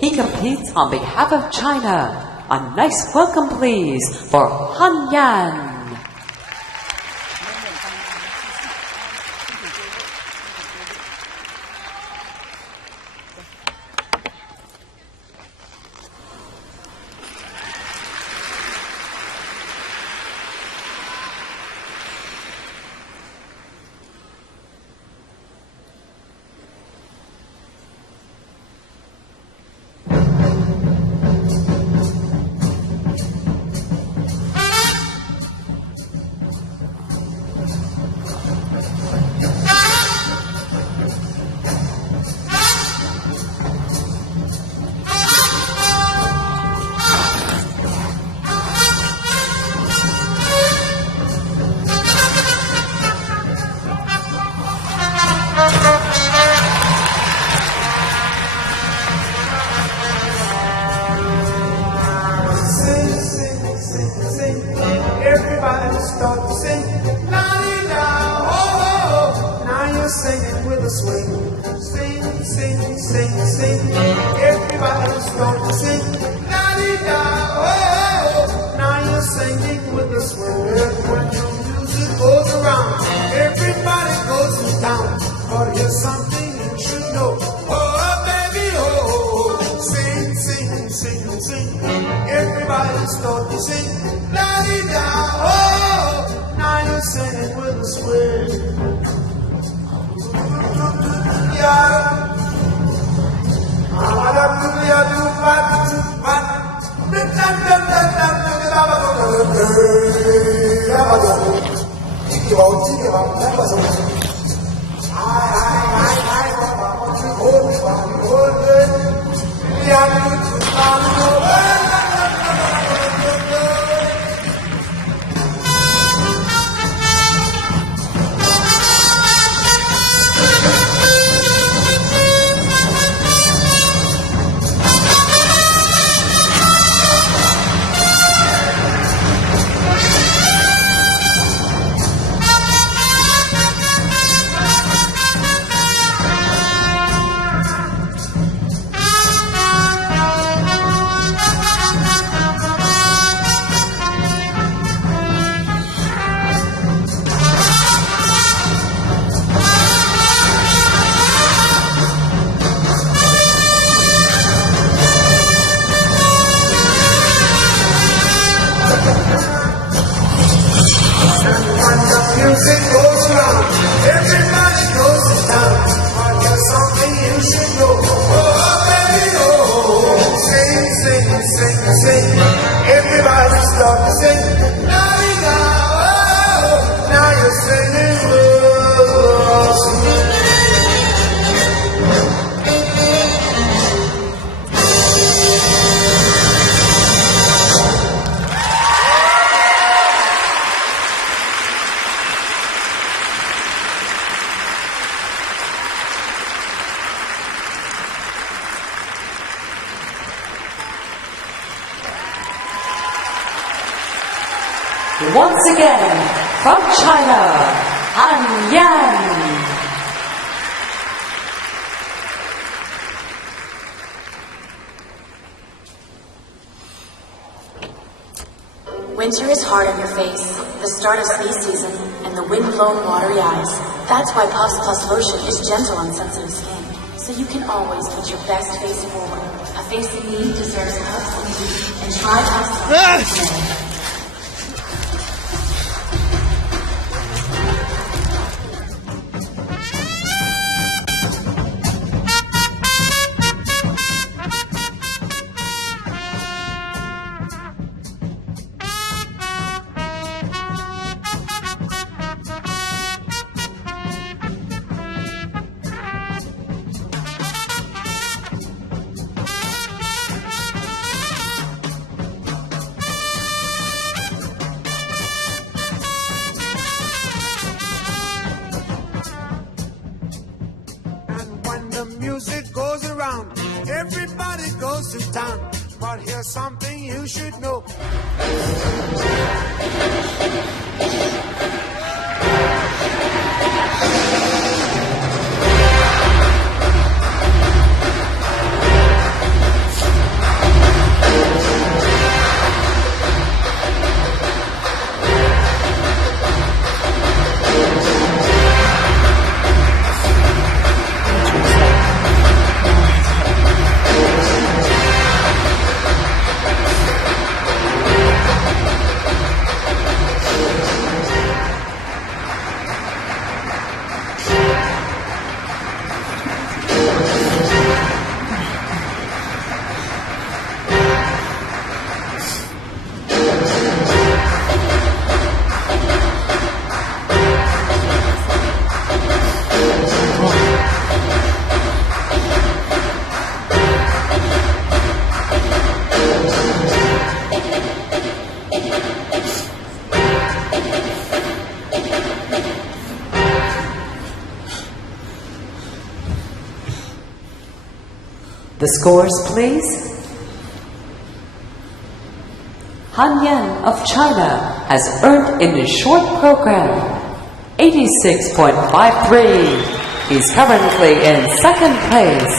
He competes on behalf of China. A nice welcome, please, for Han Yan. Everybody start to sing, la-dee-da, oh, now you're singing with a swing. Sing, sing, sing, sing. Everybody start to sing, la-dee-da, oh, now you're singing with a swing. When your music goes around, everybody goes in town. But here's something you should know, oh, baby, oh, sing, sing, sing, sing. Everybody start to sing, la-dee-da, oh, now you're singing with a swing. Music goes round, everybody goes to town. But there's something you should know, oh baby, oh, sing, sing, sing, sing. Everybody start to sing, la-dee-da, oh, now you're singing, oh. Once again, from China, Han Yan. Winter is hard on your face, the start of sneeze season, and the wind-blown watery eyes. That's why Puffs Plus lotion is gentle on sensitive skin, so you can always put your best face forward. A face in need deserves Puffs and Tea, and try Puffs Plus today. Music goes around, everybody goes to town. But here's something you should know. The scores, please. Han Yan of China has earned in the short program 86.53. He's currently in second place.